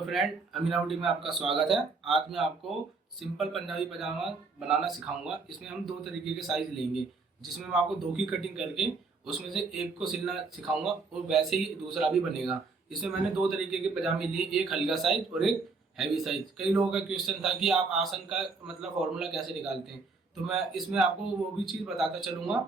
Hello friend, Amina boutique में आपका स्वागत है। आज मैं आपको सिंपल पंजाबी पजामा बनाना सिखाऊंगा। इसमें हम दो तरीके के साइज लेंगे, जिसमें मैं आपको दो की कटिंग करके उसमें से एक को सिलना सिखाऊंगा और वैसे ही दूसरा भी बनेगा। इसमें मैंने दो तरीके के पजामे लिए, एक हल्का साइज और एक हैवी साइज। कई लोगों का क्वेश्चन था कि आप आसन का मतलब फॉर्मूला कैसे निकालते हैं, तो मैं इसमें आपको वो भी चीज़ बताता चलूँगा।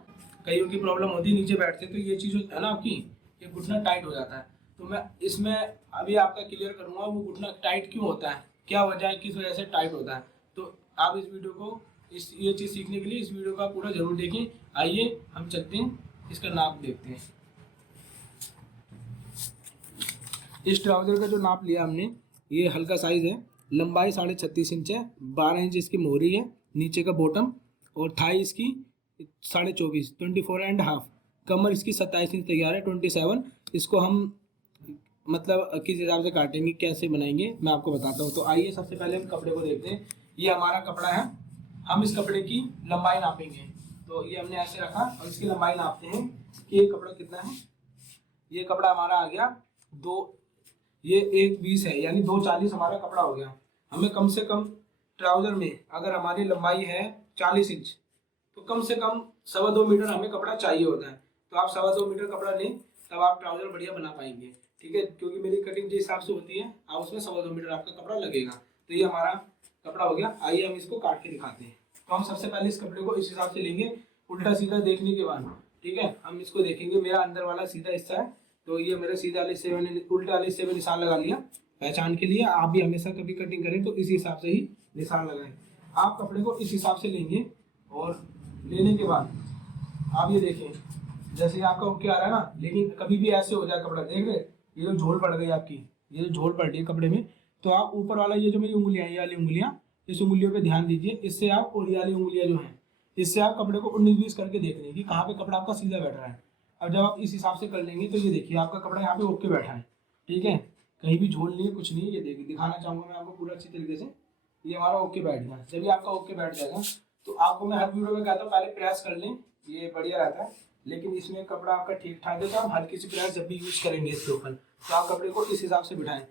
कईयों की प्रॉब्लम होती है नीचे बैठते तो ये चीज़ है ना आपकी, ये घुटना टाइट हो जाता है। तो मैं इसमें अभी आपका क्लियर करूंगा वो घुटना टाइट क्यों होता है, क्या वजह है, किस वजह से टाइट होता है। तो आप इस वीडियो को ये चीज़ सीखने के लिए इस वीडियो का पूरा जरूर देखें। आइए हम चलते हैं, इसका नाप देखते हैं। इस ट्राउजर का जो नाप लिया हमने, ये हल्का साइज है, लंबाई 36.5 इंच है, 12 इंच इसकी मोहरी है, नीचे का बॉटम, और थाई इसकी 24.5, कमर इसकी 27 इंच तैयार है, 27। इसको हम मतलब किस हिसाब से काटेंगे, कैसे बनाएंगे, मैं आपको बताता हूँ। तो आइए सबसे पहले हम कपड़े को देखते हैं। ये हमारा कपड़ा है, हम इस कपड़े की लंबाई नापेंगे। तो ये हमने ऐसे रखा और इसकी लंबाई नापते हैं कि ये कपड़ा कितना है। ये कपड़ा हमारा आ गया ये 1.20 है, यानी 2.40 हमारा कपड़ा हो गया। हमें कम से कम ट्राउजर में अगर हमारी लंबाई है 40 इंच, तो कम से कम 2.25 मीटर हमें कपड़ा चाहिए होता है। तो आप 2.25 मीटर कपड़ा लें, तब आप ट्राउजर बढ़िया बना पाएंगे। ठीक है, क्योंकि मेरी कटिंग जिस हिसाब से होती है, आप उसमें 2.25 मीटर आपका कपड़ा लगेगा। तो ये हमारा कपड़ा हो गया। आइए हम इसको काट के दिखाते हैं। तो हम सबसे पहले इस कपड़े को इस हिसाब से लेंगे, उल्टा सीधा देखने के बाद। ठीक है, हम इसको देखेंगे, मेरा अंदर वाला सीधा हिस्सा है, तो ये मेरे सीधे वाले हिस्से मैंने उल्टे वाले हिस्से में निशान लगा लिया पहचान के लिए। आप भी हमेशा कभी कटिंग करें तो इस हिसाब से ही निशान लगाएं। आप कपड़े को इस हिसाब से लेंगे और लेने के बाद आप ये देखें, जैसे आपका ओके आ रहा है ना, लेकिन कभी भी ऐसे हो जाए कपड़ा, देख रहे ये जो झोल पड़ गई आपकी, ये जो झोल पड़ रही है कपड़े में, तो आप ऊपर वाला ये जो मेरी उंगलियां, ये वाली उंगलियां, इस उंगलियों पे ध्यान दीजिए। इससे आप, और ये वाली उंगलियां जो हैं, इससे आप कपड़े को 19-20 करके देख लें कि कहाँ पे कपड़ा आपका सीधा बैठ रहा है। अब जब आप इस हिसाब से कर लेंगे तो ये देखिए आपका कपड़ा यहाँ पे ओके बैठा है। ठीक है, कहीं भी झोल नहीं है, कुछ नहीं है। ये देखिए, दिखाना चाहूँगा मैं आपको पूरा अच्छी तरीके से। ये हमारा ओके बैठ गया। जब भी आपका ओके बैठ जाएगा तो आपको मैं हर वीडियो में कहता हूँ पहले प्रेस कर लें, ये बढ़िया रहता है। लेकिन इसमें कपड़ा आपका ठीक ठाक है, तो हम हल्की सी प्रेस जब भी यूज़ करेंगे इसके ऊपर, तो आप कपड़े को इस हिसाब से बिठाएं।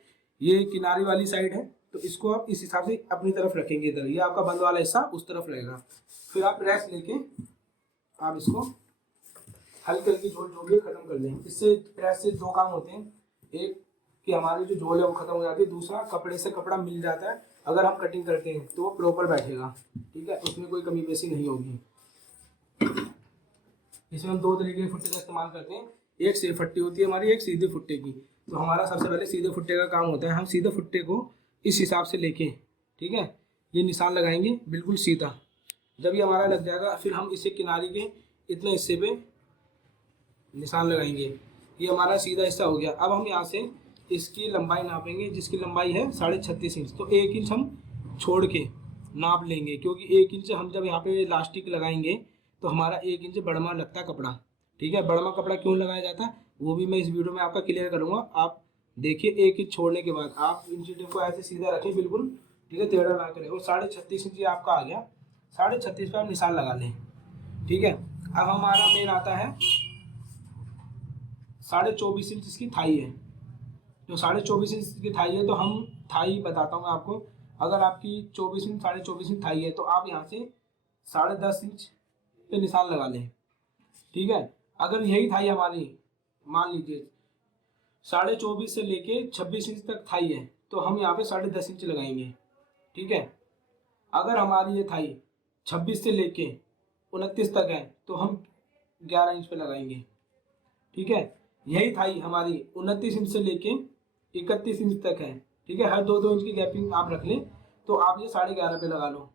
ये किनारे वाली साइड है, तो इसको आप इस हिसाब से अपनी तरफ रखेंगे इधर, ये आपका बंद वाला हिस्सा उस तरफ रहेगा। फिर आप प्रेस लेके आप इसको हल्की हल्की झोल जो भी खत्म कर लें। इससे प्रेस से दो काम होते हैं, एक कि हमारी जो झोल है वो खत्म हो जाती है, दूसरा कपड़े से कपड़ा मिल जाता है। अगर हम कटिंग करते हैं तो वो प्रॉपर बैठेगा। ठीक है, उसमें कोई कमी पेशी नहीं होगी। इसमें हम दो तरीके के फुट्टे का इस्तेमाल करते हैं, एक सेफ फट्टी होती है हमारी, एक सीधे फुट्टे की। तो हमारा सबसे पहले सीधे फुट्टे का काम होता है। हम सीधे फुट्टे को इस हिसाब से लेके, ठीक है, ये निशान लगाएंगे बिल्कुल सीधा। जब ये हमारा लग जाएगा, फिर हम इसे किनारे के इतने हिस्से पे निशान लगाएंगे। ये हमारा सीधा हिस्सा हो गया। अब हम यहाँ से इसकी लंबाई नापेंगे, जिसकी लंबाई है 36.5 इंच। तो 1 इंच हम छोड़ के नाप लेंगे, क्योंकि 1 इंच हम जब यहाँ पे इलास्टिक लगाएंगे तो हमारा 1 इंच बड़मा लगता है कपड़ा। ठीक है, बड़मा कपड़ा क्यों लगाया जाता है वो भी मैं इस वीडियो में आपका क्लियर करूँगा। आप देखिए, 1 इंच छोड़ने के बाद आप इंच टेप को ऐसे सीधा रखें बिल्कुल, ठीक है, टेढ़ा ना करें। और 36.5 इंच आपका आ गया, 36.5 पे आप निशान लगा लें। ठीक है, अब हमारा मेन आता है 24.5 इंच इसकी थाई है। जो 24.5 इंच की थाई है, तो हम थाई बताता हूँ मैं आपको। अगर आपकी 24 इंच 24.5 इंच थाई है, तो आप यहाँ से 10.5 इंच पे निशान लगा लें। ठीक है, अगर यही थाई हमारी, मान लीजिए 24.5 से लेके 26 इंच तक थाई है, तो हम यहाँ पे 10.5 इंच लगाएंगे। ठीक है, अगर हमारी ये थाई 26 से लेके 29 तक है, तो हम 11 इंच पे लगाएंगे। ठीक है, यही थाई हमारी 29 इंच से लेके 31 इंच तक है। ठीक है, हर 2-2 इंच की गैपिंग आप रख लें, तो आप ये 11.5 पे लगा लो।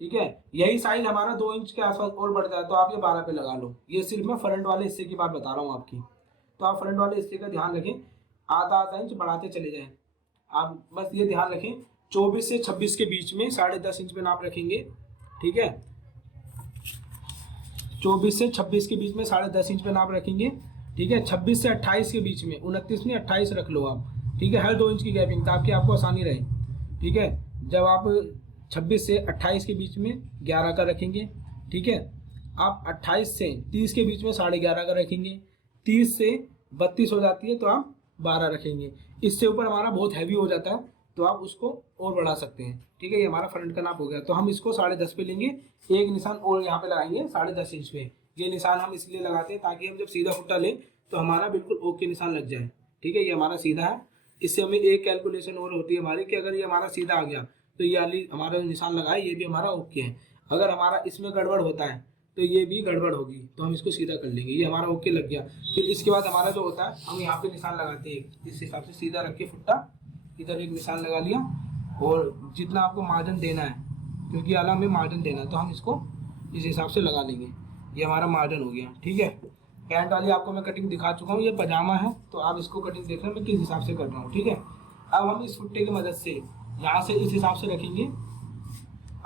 ठीक है, यही साइज हमारा 2 इंच के आसपास और बढ़ता है, तो आप ये 12 पे लगा लो। ये सिर्फ मैं फ्रंट वाले हिस्से की बात बता रहा हूँ आपकी, तो आप फ्रंट वाले हिस्से का ध्यान रखें, आधा इंच बढ़ाते चले जाएं। आप बस ये ध्यान रखें, 24 से 26 के बीच में 10.5 इंच पे नाप रखेंगे। ठीक है, 24 से 26 के बीच में 10.5 इंच पे नाप रखेंगे। ठीक है, 26 से 28 के बीच में, 29 नहीं 28 रख लो आप। ठीक है, हर 2 इंच की गैपिंग, ताकि आपको आसानी रहे। ठीक है, जब आप 26 से 28 के बीच में 11 का रखेंगे। ठीक है, आप 28 से 30 के बीच में 11.5 का रखेंगे। 30 से 32 हो जाती है, तो आप 12 रखेंगे। इससे ऊपर हमारा बहुत हैवी हो जाता है, तो आप उसको और बढ़ा सकते हैं। ठीक है, ये हमारा फ्रंट का नाप हो गया। तो हम इसको 10.5 पे लेंगे, एक निशान और यहाँ पे लगाएंगे 10.5 इंच पे। ये निशान हम इसलिए लगाते हैं ताकि हम जब सीधा फुट्टा लें तो हमारा बिल्कुल ओके निशान लग जाए। ठीक है, ये हमारा सीधा है। इससे हमें एक कैलकुलेशन और होती है हमारी कि अगर ये हमारा सीधा आ गया तो ये वाली हमारा निशान लगाए ये भी हमारा ओके है। अगर हमारा इसमें गड़बड़ होता है तो ये भी गड़बड़ होगी, तो हम इसको सीधा कर लेंगे। ये हमारा ओके लग गया। फिर इसके बाद हमारा जो होता है हम यहाँ पे निशान लगाते हैं इस हिसाब से, सीधा रख के फुट्टा इधर एक निशान लगा लिया, और जितना आपको मार्जिन देना है, क्योंकि आला में मार्जिन देना है, तो हम इसको इस हिसाब से लगा लेंगे। ये हमारा मार्जिन हो गया। ठीक है, पैंट वाली आपको मैं कटिंग दिखा चुका हूँ, ये पजामा है, तो आप इसको कटिंग देख रहे हैं मैं किस हिसाब से कर रहा हूँ। ठीक है, अब हम इस फुट्टे की मदद से यहाँ से इस हिसाब से रखेंगे।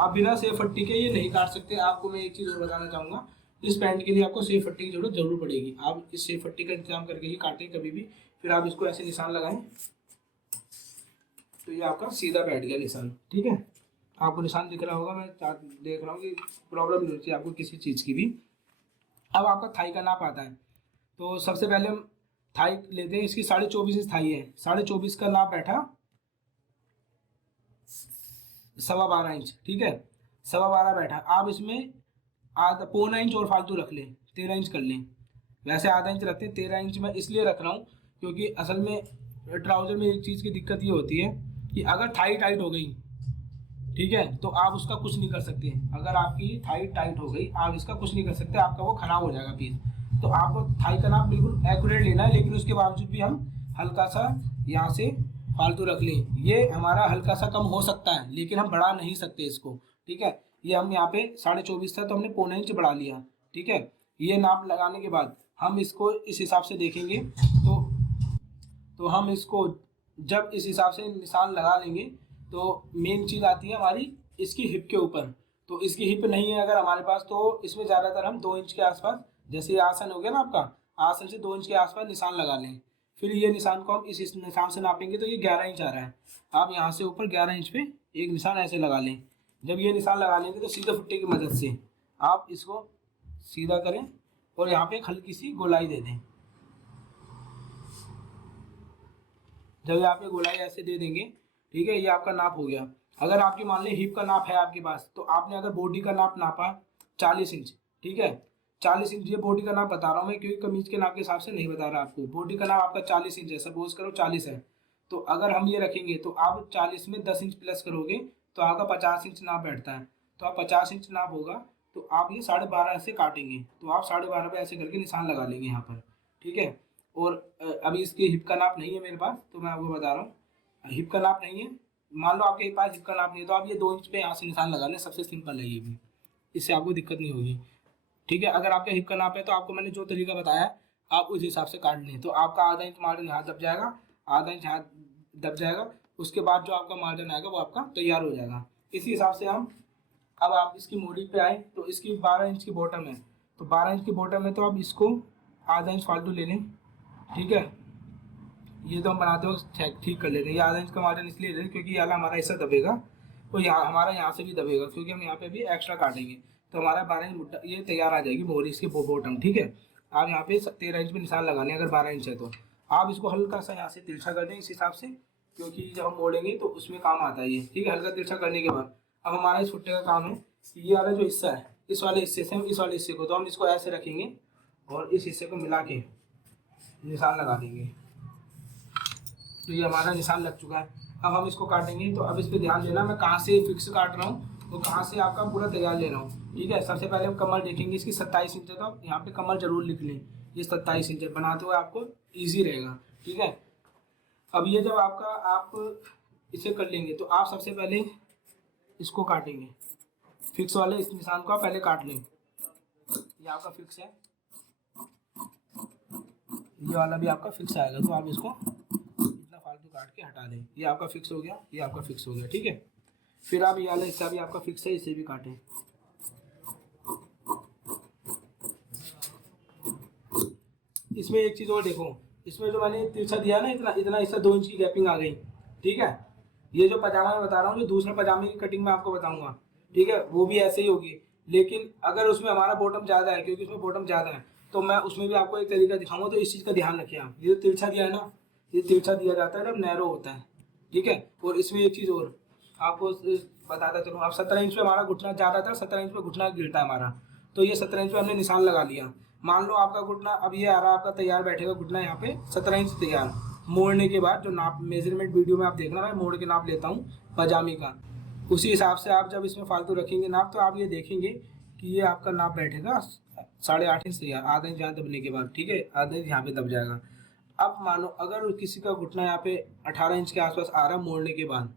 आप बिना सेब फट्टी के ये नहीं काट सकते। आपको मैं एक चीज़ और बताना चाहूँगा, इस पैंट के लिए आपको सेब फट्टी की जरूरत जरूर पड़ेगी। आप इस सेब फट्टी का इंतजाम करके ही काटें कभी भी। फिर आप इसको ऐसे निशान लगाएं तो ये आपका सीधा बैठ गया निशान। ठीक है, आपको निशान दिख रहा होगा, मैं देख रहा हूँ कि प्रॉब्लम नहीं होती आपको किसी चीज़ की भी। अब आपका थाई का नाप आता है, तो सबसे पहले हम थाई लेते हैं। इसकी 24.5 इंच थाई है, 24.5 का नाप बैठा 12.25 इंच। ठीक है, 12.25 बैठा। आप इसमें आधा पौना इंच और फालतू रख लें, 13 इंच कर लें। वैसे आधा इंच रखते हैं, 13 इंच मैं इसलिए रख रहा हूँ क्योंकि असल में ट्राउज़र में एक चीज़ की दिक्कत ये होती है कि अगर थाई टाइट हो गई, ठीक है, तो आप उसका कुछ नहीं कर सकते। अगर आपकी थाई टाइट हो गई आप इसका कुछ नहीं कर सकते, आपका वो खराब हो जाएगा पीस। तो आपको थाई का नाप बिल्कुल एक्यूरेट लेना है, लेकिन उसके बावजूद भी हम हल्का सा यहाँ से फालतू रख लें। ये हमारा हल्का सा कम हो सकता है लेकिन हम बढ़ा नहीं सकते इसको। ठीक है, ये हम यहाँ पे 24.5 था तो हमने पौना इंच बढ़ा लिया। ठीक है, ये नाप लगाने के बाद हम इसको इस हिसाब से देखेंगे, तो हम इसको जब इस हिसाब से निशान लगा लेंगे तो मेन चीज़ आती है हमारी इसकी हिप के ऊपर। तो इसकी हिप नहीं है अगर हमारे पास, तो इसमें ज़्यादातर हम 2 इंच के आसपास, जैसे ये आसन हो गया ना आपका, आसन से 2 इंच के आसपास निशान लगा लें। फिर ये निशान को हम इस निशान से नापेंगे तो ये 11 इंच आ रहा है। आप यहाँ से ऊपर 11 इंच पे एक निशान ऐसे लगा लें। जब ये निशान लगा लेंगे तो सीधे फुट्टे की मदद से आप इसको सीधा करें और यहाँ पे एक हल्की सी गोलाई दे दें। जब यहाँ पे गोलाई ऐसे दे देंगे, ठीक है, ये आपका नाप हो गया। अगर आपकी मान ली हिप का नाप है आपके पास, तो आपने अगर बॉडी का नाप नापा 40 इंच, ठीक है, 40 इंच, ये बॉडी का नाप बता रहा हूँ मैं क्योंकि कमीज के नाप के हिसाब से नहीं बता रहा आपको। बॉडी का नाप आपका 40 इंच है, सपोज करो 40 है, तो अगर हम ये रखेंगे तो आप 40 में 10 इंच प्लस करोगे तो आपका 50 इंच नाप बैठता है। तो आप 50 इंच नाप होगा तो आप ये 12.5 से काटेंगे, तो आप 12.5 पे ऐसे करके निशान लगा लेंगे यहाँ पर। ठीक है, और अभी इसकी हिप का नाप नहीं है मेरे पास तो मैं आपको बता रहा हूँ, हिप का नाप नहीं है। मान लो आपके पास हिप का नाप नहीं है तो आप ये 2 इंच पे यहाँ से निशान लगा लें, सबसे सिंपल है ये भी, इससे आपको दिक्कत नहीं होगी। ठीक है, अगर आपका हिप का नाप है तो आपको मैंने जो तरीका बताया आप उस हिसाब से काट लें, तो आपका आधा इंच मार्जिन यहाँ दब जाएगा, आधा इंच यहाँ दब जाएगा। उसके बाद जो आपका मार्जिन आएगा वो आपका तैयार हो जाएगा। इसी हिसाब से हम, अब आप इसकी मोड़ी पे आए तो इसकी 12 इंच की बॉटम है, तो 12 इंच की बॉटम है तो आप इसको आधा इंच फालतू ले लें। ठीक है, ये तो हम बनाते वक्त ठीक कर लेते हैं। ये आधा इंच का मार्जिन इसलिए ले लें क्योंकि ये हमारा हिस्सा दबेगा, तो यहाँ हमारा यहाँ से भी दबेगा क्योंकि हम यहाँ पे भी एक्स्ट्रा काटेंगे। तो हमारा 12 इंच मुट्ठा ये तैयार आ जाएगी मोहरी इसकी बॉटम। ठीक है, आप यहाँ पे 13 इंच में निशान लगा लें अगर 12 इंच है तो। आप इसको हल्का सा यहाँ से तिरछा कर दें इस हिसाब से, क्योंकि जब हम मोड़ेंगे तो उसमें काम आता है ये। ठीक है, हल्का तिरछा करने के बाद अब हमारा इस फुट्टे का काम है कि ये वाला जो हिस्सा है, इस वाले हिस्से से हम इस वाले हिस्से को, तो हम इसको ऐसे रखेंगे और इस हिस्से को मिला के निशान लगा देंगे। तो ये हमारा निशान लग चुका है। अब हम इसको काटेंगे, तो अब इस पर ध्यान देना मैं कहाँ से फिक्स काट रहा हूँ और कहाँ से आपका पूरा तैयार ले रहा हूँ। ठीक है, सबसे पहले हम कमर देखेंगे, इसकी 27 इंच है तो आप यहाँ पे कमर जरूर लिख लें, ये 27 इंच है, बनाते हुए आपको ईजी रहेगा। ठीक है, अब ये जब आपका आप इसे कर लेंगे तो आप सबसे पहले इसको काटेंगे, फिक्स वाले इस निशान को आप पहले काट लें। ये आपका फिक्स है, ये वाला भी आपका फिक्स आएगा, तो आप इसको इतना फालतू काट के हटा दें। ये आपका फिक्स हो गया, ये आपका फिक्स हो गया। ठीक है, फिर आप ये वाला हिस्सा भी आपका फिक्स है, इसे भी काटें। इसमें एक चीज़ और देखो, इसमें जो मैंने तिरछा दिया ना, इतना इतना हिस्सा 2 इंच की गैपिंग आ गई। ठीक है, ये जो पजामा मैं बता रहा हूँ, जो दूसरा पजामे की कटिंग मैं आपको बताऊंगा, ठीक है, वो भी ऐसे ही होगी। लेकिन अगर उसमें हमारा बॉटम ज़्यादा है, क्योंकि उसमें बॉटम ज़्यादा है, तो मैं उसमें भी आपको एक तरीका दिखाऊंगा। तो इस चीज़ का ध्यान रखिए आप, ये जो तिरछा दिया है ना, ये तिरछा दिया जाता है जब नैरो होता है। ठीक है। और इसमें एक चीज़ और आपको बताता चलूँ, आप 17 इंच पे हमारा घुटना जाता था, 17 इंच पे घुटना गिरता है हमारा, तो ये 17 इंच पे हमने निशान लगा लिया। मान लो आपका घुटना अब ये आ रहा है, आपका तैयार बैठेगा घुटना यहाँ पे 17 इंच तैयार। मोड़ने के बाद जो नाप मेजरमेंट वीडियो में आप देखना, मैं मोड़ के नाप लेता हूँ पजामे का, उसी हिसाब से आप जब इसमें फालतू रखेंगे नाप, तो आप ये देखेंगे कि ये आपका नाप बैठेगा 8.5 इंच तैयार, आधा इंच यहाँ दबने के बाद, ठीक है, आधा इंच यहाँ पे दब जाएगा। अब मानो अगर किसी का घुटना यहाँ पे 18 इंच के आसपास आ रहा है मोड़ने के बाद,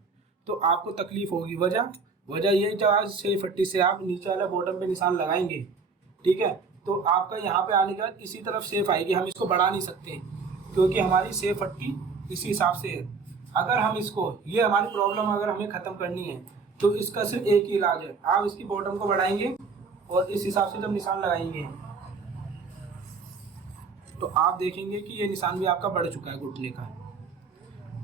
तो आपको तकलीफ होगी। वजह ये जब आज से फट्टी से आप नीचे वाला बॉटम पे निशान लगाएंगे, ठीक है, तो आपका यहाँ पे आने के बाद इसी तरफ सेफ आएगी, हम इसको बढ़ा नहीं सकते क्योंकि हमारी सेफ फट्टी इसी हिसाब से है। अगर हम इसको, ये हमारी प्रॉब्लम अगर हमें ख़त्म करनी है तो इसका सिर्फ एक ही इलाज है, आप इसकी बॉटम को बढ़ाएंगे और इस हिसाब से जब निशान लगाएंगे तो आप देखेंगे कि ये निशान भी आपका बढ़ चुका है घुटने का।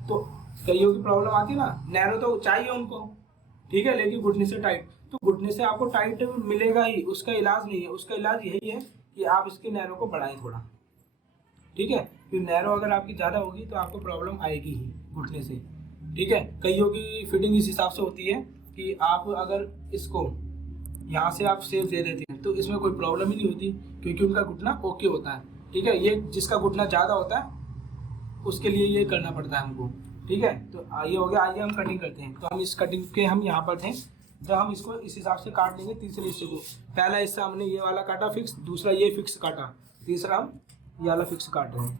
तो कईयों की प्रॉब्लम आती है ना, नैरो तो चाहिए उनको, ठीक है, लेकिन घुटने से टाइट, तो घुटने से आपको टाइट मिलेगा ही, उसका इलाज नहीं है। उसका इलाज यही है कि आप इसकी नैरो को बढ़ाएं थोड़ा, ठीक है। फिर नैरो अगर आपकी ज़्यादा होगी तो आपको प्रॉब्लम आएगी ही घुटने से, ठीक है। कईयों की फिटिंग इस हिसाब से होती है कि आप अगर इसको यहाँ से आप सेफ दे देते हैं तो इसमें कोई प्रॉब्लम ही नहीं होती क्योंकि उनका घुटना ओके होता है, ठीक है। ये जिसका घुटना ज़्यादा होता है उसके लिए ये करना पड़ता है हमको, ठीक है। तो ये हो गया। आइए हम कटिंग करते हैं। तो हम इस कटिंग के हम यहाँ पर थे, जब हम इसको इस हिसाब से काट लेंगे तीसरे हिस्से को। पहला हिस्सा हमने ये वाला काटा फिक्स, दूसरा ये फिक्स काटा, तीसरा हम ये वाला फिक्स काट रहे हैं।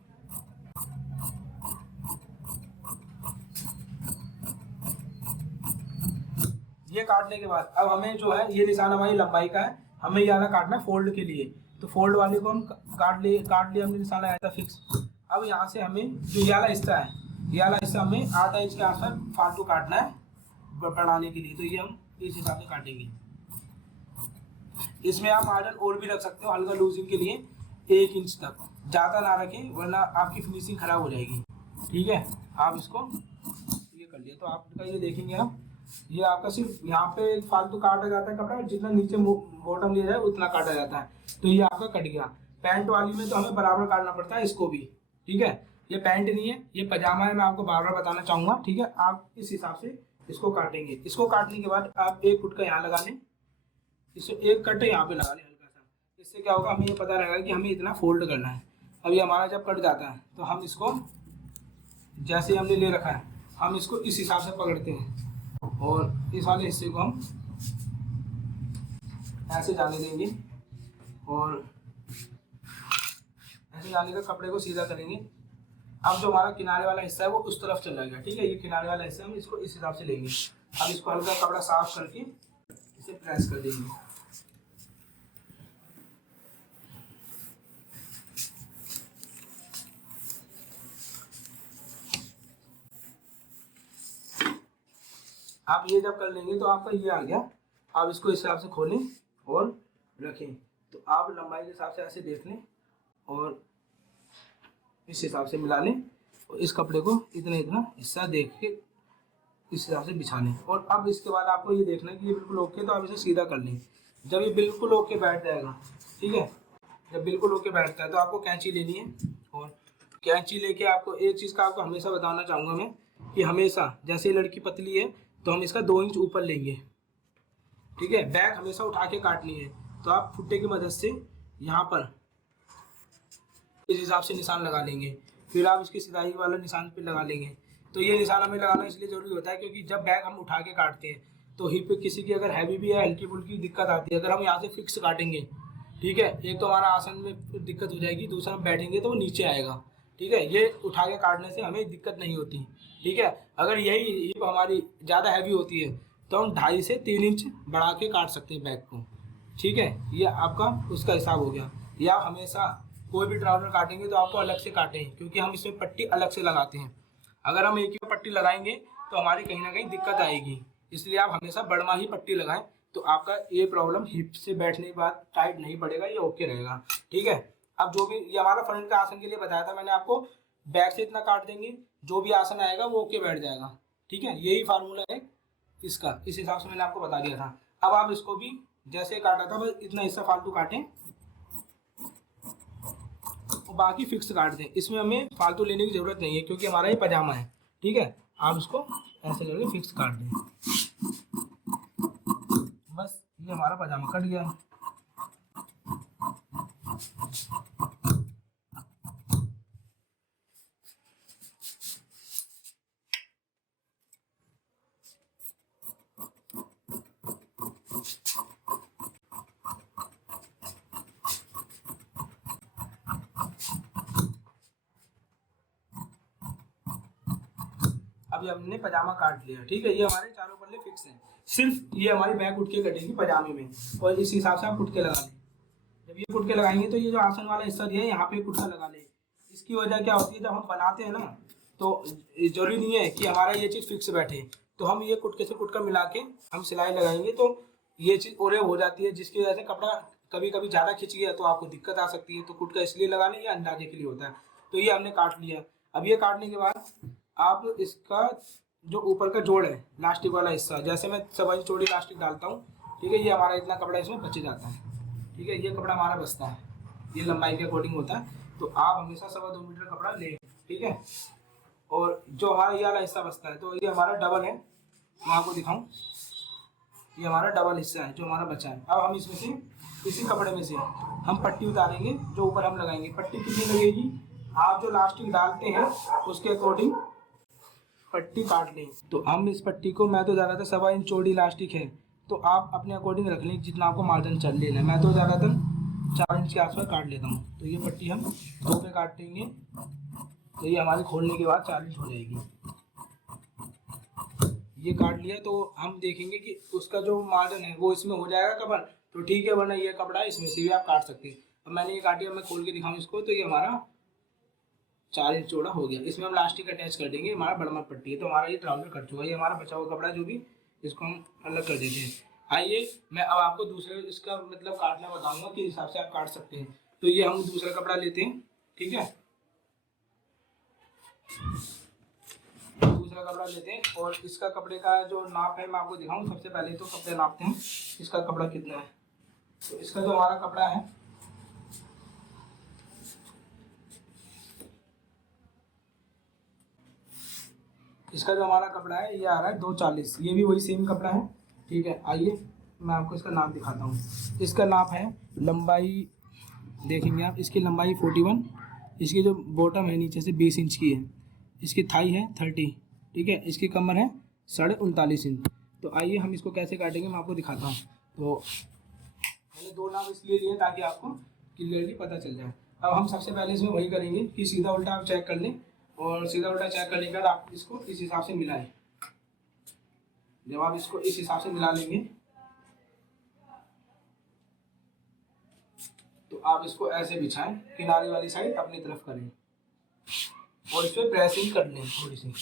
ये काटने के बाद अब हमें जो है ये निशान हमारी लंबाई का है, हमें ये वाला काटना है फोल्ड के लिए। तो फोल्ड वाले को हम काट लिए हमने निशान लगाया था फिक्स। अब यहाँ से हमें जो ये वाला हिस्सा है, ये वाला हिस्सा हमें आधा इंच के आसपास फालतू काटना है बढ़ाने के लिए। तो ये हम इस हिसाब से काटेंगे। इसमें आप मार्जिन और भी रख सकते हो हल्का लूजिंग के लिए 1 इंच तक, ज़्यादा ना रखें वरना आपकी फिनिशिंग खराब हो जाएगी, ठीक है। आप इसको ये कर लिया तो आपका ये देखेंगे आप, ये आपका सिर्फ यहाँ पे फालतू काटा जाता है कपड़ा, जितना नीचे बॉटम लिया जाए उतना काटा जाता है। तो ये आपका कट गया। पैंट वाली में तो हमें बराबर काटना पड़ता है इसको भी, ठीक है। ये पैंट नहीं है, ये पजामा है, मैं आपको बार बार बताना चाहूँगा, ठीक है। आप इस हिसाब से इसको काटेंगे। इसको काटने के बाद आप 1 फुट का यहाँ लगा लें, इससे 1 कट यहाँ पे लगा लें हल्का सा। इससे क्या होगा, हमें ये पता रहेगा कि हमें इतना फोल्ड करना है। अब ये हमारा जब कट जाता है तो हम इसको जैसे हमने ले रखा है हम इसको इस हिसाब से पकड़ते हैं और इस वाले हिस्से को हम ऐसे जाने देंगे और ऐसे जाने का कपड़े को सीधा करेंगे। अब जो हमारा किनारे वाला हिस्सा है वो उस तरफ चला गया, ठीक है। ये किनारे वाला हिस्सा हम इसको इस हिसाब से लेंगे। अब इसको हल्का कपड़ा साफ करके इसे प्रेस कर देंगे। आप ये जब कर लेंगे तो आपका ये आ गया। आप इसको इस हिसाब से खोलें और रखें। तो आप लंबाई के हिसाब से ऐसे देख लें और इस हिसाब से मिला लें और इस कपड़े को इतना इतना हिस्सा देख के इस हिसाब से बिछा लें। और अब इसके बाद आपको ये देखना है कि ये बिल्कुल ओके, तो आप इसे सीधा कर लें। जब ये बिल्कुल ओके बैठ जाएगा, ठीक है, जब बिल्कुल ओके बैठता है तो आपको कैंची लेनी है। और कैंची लेके आपको एक चीज़ का आपको हमेशा बताना चाहूँगा मैं कि हमेशा जैसे लड़की पतली है तो हम इसका 2 इंच ऊपर लेंगे, ठीक है। बैक हमेशा उठा के काटनी है। तो आप फुट्टे की मदद से यहाँ पर इस हिसाब से निशान लगा लेंगे। फिर आप इसकी सिलाई वाला निशान पे लगा लेंगे। तो ये निशान हमें लगाना इसलिए ज़रूरी होता है क्योंकि जब बैग हम उठा के काटते हैं तो हिप किसी की अगर हैवी भी है, हल्की फुल्की दिक्कत आती है। अगर हम यहाँ से फिक्स काटेंगे, ठीक है, एक तो हमारा आसन में दिक्कत हो जाएगी, दूसरा हम बैठेंगे तो वो नीचे आएगा, ठीक है। ये उठा के काटने से हमें दिक्कत नहीं होती, ठीक है। अगर यही हिप हमारी ज़्यादा हैवी होती है तो हम 2.5 से 3 इंच बढ़ा के काट सकते हैं बैग को, ठीक है। ये आपका उसका हिसाब हो गया। या हमेशा कोई भी ट्राउजर काटेंगे तो आपको अलग से काटें क्योंकि हम इसमें पट्टी अलग से लगाते हैं। अगर हम एक ही पट्टी लगाएंगे तो हमारी कहीं ना कहीं दिक्कत आएगी, इसलिए आप हमेशा बड़मा ही पट्टी लगाएं तो आपका ये प्रॉब्लम हिप से बैठने के बाद टाइट नहीं पड़ेगा, ये ओके रहेगा, ठीक है। अब जो भी ये हमारा फ्रंट का आसन के लिए बताया था मैंने आपको, बैक से इतना काट देंगे, जो भी आसन आएगा वो ओके बैठ जाएगा, ठीक है। यही फार्मूला है इसका, इस हिसाब से मैंने आपको बता दिया था। अब आप इसको भी जैसे काटा था बस इतना हिस्सा फालतू काटें और बाकी फिक्स काट दें। इसमें हमें फालतू लेने की ज़रूरत नहीं है क्योंकि हमारा ये पजामा है, ठीक है। आप इसको ऐसे करके फिक्स काट दें। बस ये हमारा पजामा कट गया। अभी हमने पजामा काट लिया, ठीक है। ये हमारे चारों पल्ले फिक्स हैं, सिर्फ ये हमारी बैक उठ के कटेगी पजामे में, और इस हिसाब से आप कुटके लगा लें। जब ये कुटके लगाएंगे तो ये जो आसन वाला हिस्सा दिया है यहाँ पे कुटका लगा लें। इसकी वजह क्या होती है, जब हम बनाते हैं ना तो जरूरी नहीं है कि हमारा ये चीज़ फिक्स बैठे, तो हम ये कुटके से कुटका मिला के हम सिलाई लगाएंगे तो ये चीज़ ओरे हो जाती है, जिसकी वजह से कपड़ा कभी कभी ज़्यादा खिंच गया तो आपको दिक्कत आ सकती है। तो कुटका इसलिए लगाने, ये अंदाजे के लिए होता है। तो ये हमने काट लिया। अब ये काटने के बाद आप इसका जो ऊपर का जोड़ है, लास्टिक वाला हिस्सा, जैसे मैं 1.25 इंच चौड़ी लास्टिक डालता हूँ, ठीक है। ये हमारा इतना कपड़ा इसमें बच जाता है, ठीक है। ये कपड़ा हमारा बचता है, ये लंबाई के अकॉर्डिंग होता है। तो आप हमेशा 2.25 मीटर कपड़ा लें, ठीक है। और जो हमारा ये वाला हिस्सा बचता है, तो ये हमारा डबल है, मैं आपको दिखाऊं, ये हमारा डबल हिस्सा है जो हमारा बचा है। अब हम इसमें से, इसी कपड़े में से हम पट्टी उतारेंगे जो ऊपर हम लगाएंगे। पट्टी कितनी लगेगी, आप जो लास्टिक डालते हैं उसके अकॉर्डिंग पट्टी काट लें। तो हम इस पट्टी को, मैं तो ज़्यादातर 1.25 इंच चौड़ी लास्टिक है, तो आप अपने अकॉर्डिंग रख लें जितना आपको मार्जिन चल लेना है। मैं तो ज़्यादातर 4 इंच के आसपास काट लेता हूँ। तो ये पट्टी हम 2 पे काटेंगे, तो ये हमारी खोलने के बाद 4 इंच हो जाएगी। ये काट लिया तो हम देखेंगे कि उसका जो मार्जिन है वो इसमें हो जाएगा कवर, तो ठीक है, वरना ये कपड़ा इसमें से भी आप काट सकते हैं। अब मैंने ये काटी, अब मैं खोल के दिखाऊँ इसको, तो ये हमारा 4 इंच चौड़ा हो गया। इसमें हम लास्टिक अटैच कर देंगे, हमारा बड़मत पट्टी है, तो हमारा ये ट्राउजर कट चुका है। ये हमारा बचा हुआ कपड़ा जो भी, इसको हम अलग कर देते हैं। आइए मैं अब आपको दूसरे इसका मतलब काटना बताऊंगा किस हिसाब से आप काट सकते हैं। तो ये हम दूसरा कपड़ा लेते हैं, ठीक है, दूसरा कपड़ा लेते हैं और इसका कपड़े का जो नाप है मैं आपको दिखाऊं। सबसे पहले तो कपड़े नापते हैं, इसका कपड़ा कितना है। तो इसका जो हमारा कपड़ा है, इसका जो हमारा कपड़ा है ये आ रहा है 240। ये भी वही सेम कपड़ा है, ठीक है। आइए मैं आपको इसका नाप दिखाता हूँ। इसका नाप है, लंबाई देखेंगे आप, इसकी लंबाई 41, इसकी जो बॉटम है नीचे से 20 इंच की है, इसकी थाई है 30, ठीक है। इसकी कमर है 39.5 इंच। तो आइए हम इसको कैसे काटेंगे मैं आपको दिखाता हूँ। तो मैंने 2 नाप इसलिए लिए ताकि आपको क्लियरली पता चल जाए। अब हम सबसे पहले इसमें वही करेंगे कि सीधा उल्टा आप चेक कर लें, और सीधा उल्टा चेक करने के बाद आप इसको इस हिसाब से मिलाएं। जब आप इसको इस हिसाब से मिला लेंगे तो आप इसको ऐसे बिछाएं, किनारे वाली साइड अपनी तरफ करें और इस पर प्रेसिंग कर लें थोड़ी सी।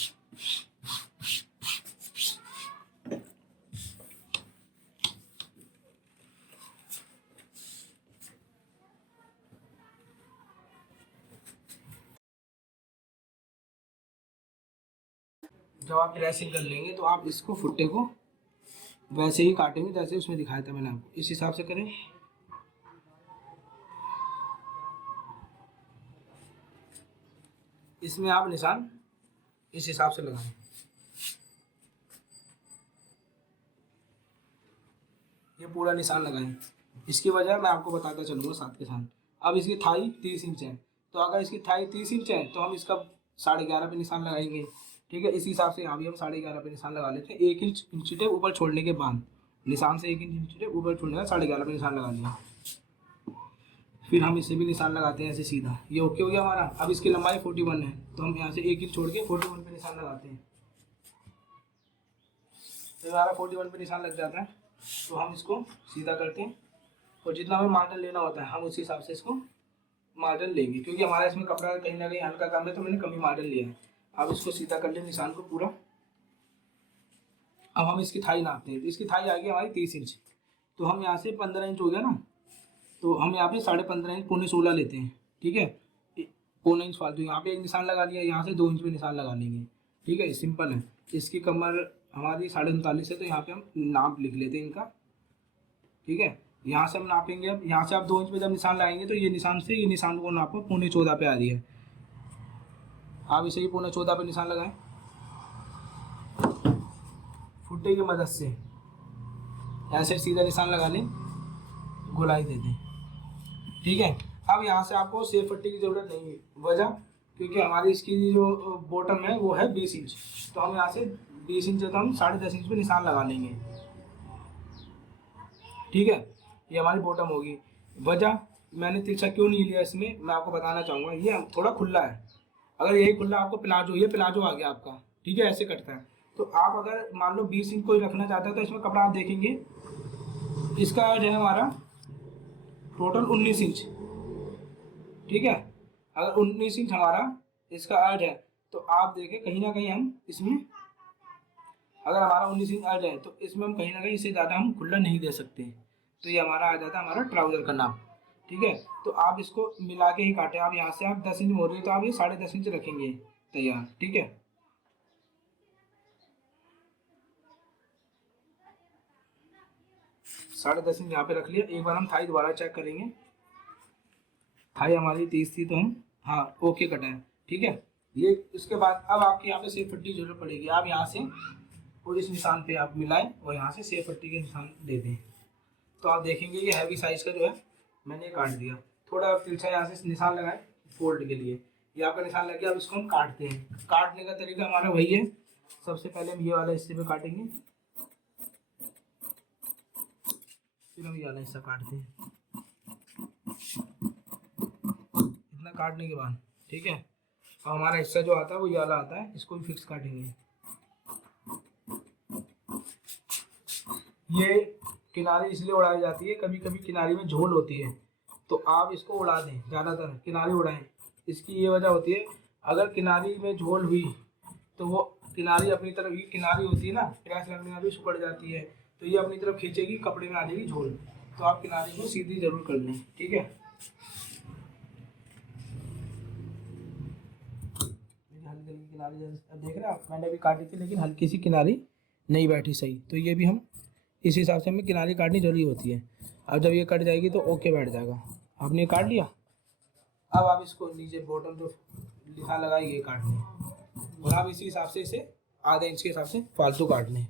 जब आप प्रेसिंग कर लेंगे तो आप इसको फुट्टे को वैसे ही काटेंगे जैसे उसमें दिखाया था मैंने आपको, इस हिसाब से करें। इसमें आप निशान इस हिसाब से लगाएं। ये पूरा निशान लगाएं। इसकी वजह मैं आपको बताता चलूँगा साथ के साथ। अब इसकी थाई 30 इंच है, तो अगर इसकी थाई 30 इंच है तो हम इसका 11.5 पे निशान लगाएंगे, ठीक है। इसी हिसाब से यहाँ भी हम 11.5 पे निशान लगा लेते हैं। 1 इंच टेप ऊपर छोड़ने के बाद, निशान से 1 इंच टेप ऊपर छोड़ने का 11.5 पे निशान लगा लिया। फिर हम इसे भी निशान लगाते हैं ऐसे सीधा। ये ओके हो गया हमारा। अब इसकी लंबाई 41 है, तो हम यहाँ से 1 इंच छोड़ के 41 पे निशान लगाते हैं। तो हमारा 41 पे निशान लग जाता है, तो हम इसको सीधा करते हैं और जितना हमें मार्जिन लेना होता है हम उसी हिसाब से इसको मार्जिन लेंगे, क्योंकि हमारा इसमें कपड़ा कहीं ना कहीं हल्का कम है तो मैंने कम ही मार्जिन लिया है। अब इसको सीधा कर लें निशान को पूरा। अब हम इसकी थाई नापते हैं, तो इसकी थाई आ गई हमारी 30 इंच, तो हम यहाँ से 15 इंच हो गया ना, तो हम यहाँ पे 15.5 इंच, 15.75 लेते हैं, ठीक है। 1.25 इंच फालतू, यहाँ पे एक निशान लगा लिया, यहाँ से 2 इंच पे निशान लगा लेंगे, ठीक है। सिंपल है। इसकी कमर हमारी 39.5 है, तो यहाँ पे हम नाप लिख लेते हैं इनका, ठीक है। यहाँ से हम नापेंगे। अब यहाँ से आप 2 इंच पे जब निशान लगाएंगे तो ये निशान से ये निशान को नापो 14.25 पे आ रही है। आप इसे ही 14.25 पे निशान लगाएं। फुट्टे की मदद से ऐसे सीधा निशान लगा लें, गोलाई दे दें। ठीक है, अब यहाँ से आपको सेफ पट्टी की ज़रूरत नहीं है, वजह क्योंकि हमारी इसकी जो बॉटम है वो है 20 इंच, तो हम यहाँ से 20 इंच तो हम 10.5 इंच पे निशान लगा लेंगे। ठीक है, ये हमारी बॉटम होगी। वजह मैंने तिरछा क्यों नहीं लिया इसमें, मैं आपको बताना चाहूँगा। ये थोड़ा खुला है, अगर यही खुला आपको प्लाजो, ये प्लाजो आ गया आपका, ठीक है, ऐसे कटता है। तो आप अगर मान लो 20 इंच कोई रखना चाहता है तो इसमें कपड़ा आप देखेंगे, इसका जो है हमारा टोटल 19 इंच। ठीक है, अगर 19 इंच हमारा इसका अर्ज है, तो आप देखें कहीं ना कहीं हम इसमें, अगर हमारा 19 इंच अर्ज है तो इसमें हम कहीं ना कहीं इससे ज़्यादा हम खुला नहीं दे सकते। तो ये हमारा आ जाता है हमारा ट्राउज़र का नाप। ठीक है, तो आप इसको मिला के ही काटें। आप यहाँ से आप 10 इंच मोड़ रहे हो तो आप ये 10.5 इंच रखेंगे तैयार। ठीक है, 10.5 इंच यहाँ पे रख लिया। एक बार हम थाई दोबारा चेक करेंगे, थाई हमारी 30 थी तो हम हाँ ओके कटा है। ठीक है, ये इसके बाद अब आपके यहाँ पे सेफ पट्टी की जरूरत पड़ेगी। आप यहाँ से और इस निशान पे आप मिलाएं और यहाँ से सेफ पट्टी के निशान दे दें, तो आप देखेंगे ये हैवी साइज का जो है मैंने काट दिया। थोड़ा तिरछा यहाँ से निशान लगाएं फोल्ड के लिए, ये आपका निशान लग गया। अब इसको हम काटते हैं। काटने का तरीका हमारा वही है, सबसे पहले हम ये वाला हिस्से पे काटेंगे, फिर हम ये वाला हिस्सा काटते हैं। इतना काटने के बाद ठीक है, और हमारा हिस्सा जो आता है वो ये वाला आता है, इसको भी फिक्स काटेंगे। ये किनारी इसलिए उड़ाई जाती है, कभी कभी किनारी में झोल होती है तो आप इसको उड़ा दें, ज़्यादातर किनारी उड़ाएं। इसकी ये वजह होती है, अगर किनारी में झोल हुई तो वो किनारी अपनी तरफ, ये किनारी होती है ना, प्रेस लगने में भी सुकड़ जाती है, तो ये अपनी तरफ खींचेगी, कपड़े में आ जाएगी झोल। तो आप किनारी को सीधी जरूर कर लें। ठीक है, हल्की हल्की किनारी देख रहे हैं आप, मैंने अभी काटी थी लेकिन हल्की सी किनारी नहीं बैठी सही, तो ये भी हम इस हिसाब से हमें किनारी काटनी जरूरी होती है। अब जब ये कट जाएगी तो ओके बैठ जाएगा। आपने काट लिया, अब आप इसको नीचे बॉटम जो निशान लगाइए काटने, और आप इसी हिसाब से इसे आधे इंच के हिसाब से फालतू काट लें।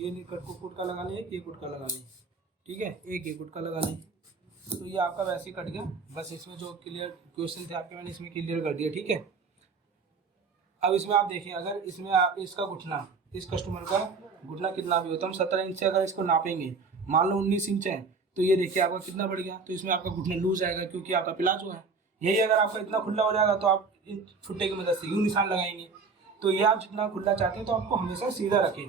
ये कट को कुटका लगा लें, एक ये कुटका लगा लें। ठीक है, एक ये कुटका लगा लें, तो ये आपका वैसे ही कट गया। बस इसमें जो क्लियर क्वेश्चन थे आपके मैंने इसमें क्लियर कर दिया। ठीक है, अब इसमें आप देखें, अगर इसमें आप इसका घुटना, इस कस्टमर का घुटना कितना भी हो, तो हम 17 इंच से अगर इसको नापेंगे, मान लो 19 इंच है, तो ये देखिए आपका कितना बढ़ गया। तो इसमें आपका घुटना लूज आएगा क्योंकि आपका प्लाजो है। यही अगर आपका इतना खुला हो जाएगा तो आप इन फुट्टे की मदद से यूँ निशान लगाएंगे। तो ये आप जितना खुला चाहते हैं तो आपको हमेशा सीधा रखें।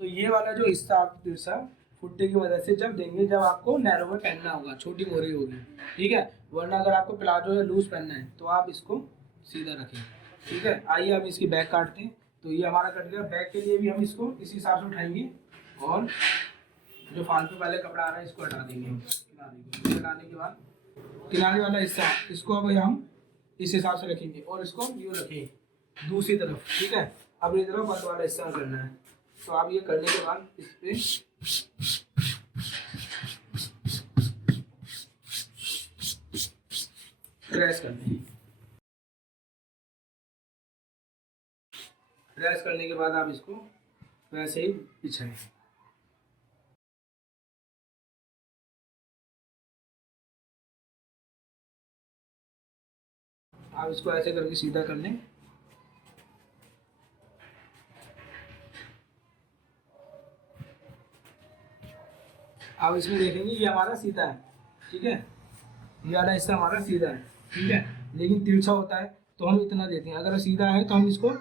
तो ये वाला जो हिस्सा आप हिस्सा फुट्टे की मदद से जब देंगे जब आपको नैरो में पहनना होगा, छोटी मोरी होगी। ठीक है, वरना अगर आपको प्लाजो या लूज पहनना है तो आप इसको सीधा रखें। ठीक है, आइए हम इसकी बैक काटते हैं। तो ये हमारा कट गया। बैक के लिए भी हम इसको इसी हिसाब से उठाएंगे और जो फालतू पहले कपड़ा आ रहा है इसको हटा देंगे। किनारे को हटाने के बाद किनारे वाला हिस्सा इसको अब हम इस हिसाब से रखेंगे और इसको यूँ रखें दूसरी तरफ। ठीक है, अपनी तरफ बंद वाला हिस्सा करना है। तो आप ये करने के बाद इस पर प्रेस करते हैं। प्रेस करने के बाद आप इसको वैसे ही बिछाएं। आप इसको ऐसे करके सीधा कर लें। आप इसमें देखेंगे ये हमारा सीधा है। ठीक है, ये वाला हिस्सा हमारा सीधा है। ठीक है, लेकिन तिरछा होता है तो हम इतना देते हैं। अगर सीधा है तो हम इसको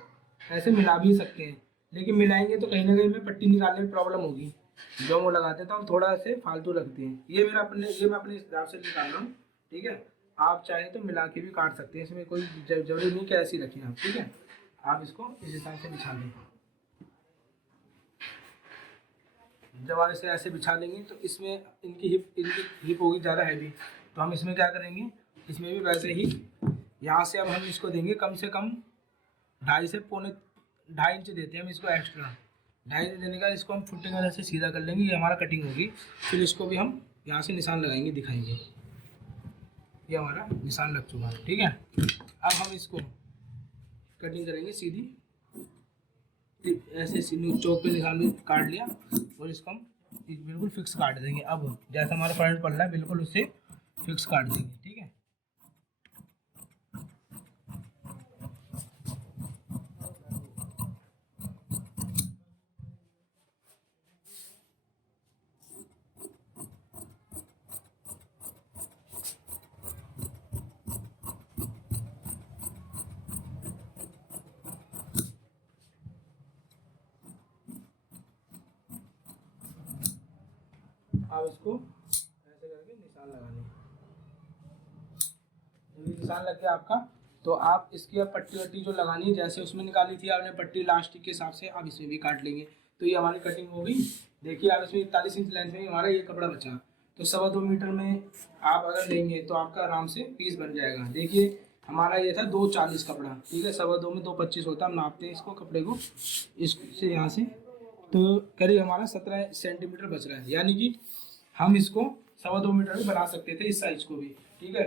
ऐसे मिला भी सकते हैं, लेकिन मिलाएंगे तो कहीं ना कहीं में पट्टी निकालने में प्रॉब्लम होगी। जो वो लगाते हैं तो हम थोड़ा से फालतू रखते हैं। ये मैं अपने हिसाब से निकाल रहा हूँ। ठीक है, आप चाहें तो मिला के भी काट सकते हैं, इसमें कोई जरूरी नहीं कि ऐसे ही रखें आप। ठीक है, आप इसको इस हिसाब से बिछा लें। जब आप इसे ऐसे बिछा लेंगे तो इसमें इनकी हिप होगी ज़्यादा हैवी, तो हम इसमें क्या करेंगे, इसमें भी वैसे ही यहाँ से अब हम इसको देंगे कम से कम 2.5 से 2.5 इंच देते हैं हम इसको एक्स्ट्रा। 2.5 इंच देने का इसको हम फुट्टे की वजह से सीधा कर लेंगे। ये हमारा कटिंग होगी। फिर इसको भी हम यहाँ से निशान लगाएंगे, दिखाएंगे। ये हमारा निशान लग चुका है। ठीक है, अब हम इसको कटिंग करेंगे सीधी, ऐसे चौक पे निशान भी काट लिया और इसको हम बिल्कुल फिक्स काट देंगे। अब जैसा हमारा फ्रंट पड़ रहा है बिल्कुल उससे फिक्स काट देंगे। ठीक है, आप इसको ऐसे करके निशान लगाने। जब ये निशान लग गया आपका, तो आप इसकी अब पट्टी वट्टी जो लगानी है, जैसे उसमें निकाली थी आपने पट्टी लास्टिक के हिसाब से, आप इसमें भी काट लेंगे। तो ये हमारी कटिंग हो गई। देखिए आप इसमें 41 इंच लेंथ में हमारा ये कपड़ा बचा, तो 2.25 मीटर में आप अगर लेंगे तो आपका आराम से पीस बन जाएगा। देखिए हमारा ये था 2.40 कपड़ा। ठीक है, 2.25 में 2.25 होता है। हम नापते हैं इसको कपड़े को इससे यहाँ से, तो करीब हमारा 17 सेंटीमीटर बच रहा है, यानी कि हम इसको 2.25 मीटर भी बना सकते थे इस साइज को भी। ठीक है,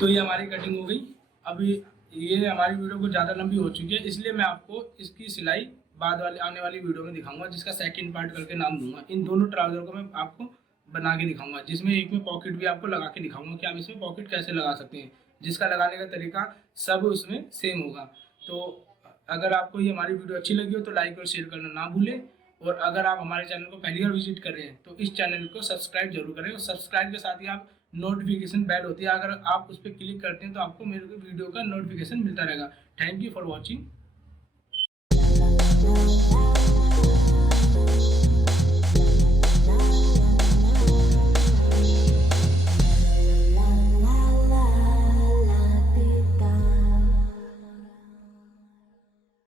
तो ये हमारी कटिंग हो गई। अभी ये हमारी वीडियो को ज़्यादा लंबी हो चुकी है, इसलिए मैं आपको इसकी सिलाई बाद वाली आने वाली वीडियो में दिखाऊंगा, जिसका सेकंड पार्ट करके नाम दूंगा। इन दोनों ट्राउज़र को मैं आपको बना के दिखाऊंगा, जिसमें एक में पॉकेट भी आपको लगा के दिखाऊंगा कि आप इसमें पॉकेट कैसे लगा सकते हैं, जिसका लगाने का तरीका सब उसमें सेम होगा। तो अगर आपको ये हमारी वीडियो अच्छी लगी हो तो लाइक और शेयर करना ना भूलें, और अगर आप हमारे चैनल को पहली बार विजिट कर रहे हैं तो इस चैनल को सब्सक्राइब जरूर करें, और सब्सक्राइब के साथ ही आप नोटिफिकेशन बेल होती है, अगर आप उस पर क्लिक करते हैं तो आपको मेरे वीडियो का नोटिफिकेशन मिलता रहेगा। Thank you for watching.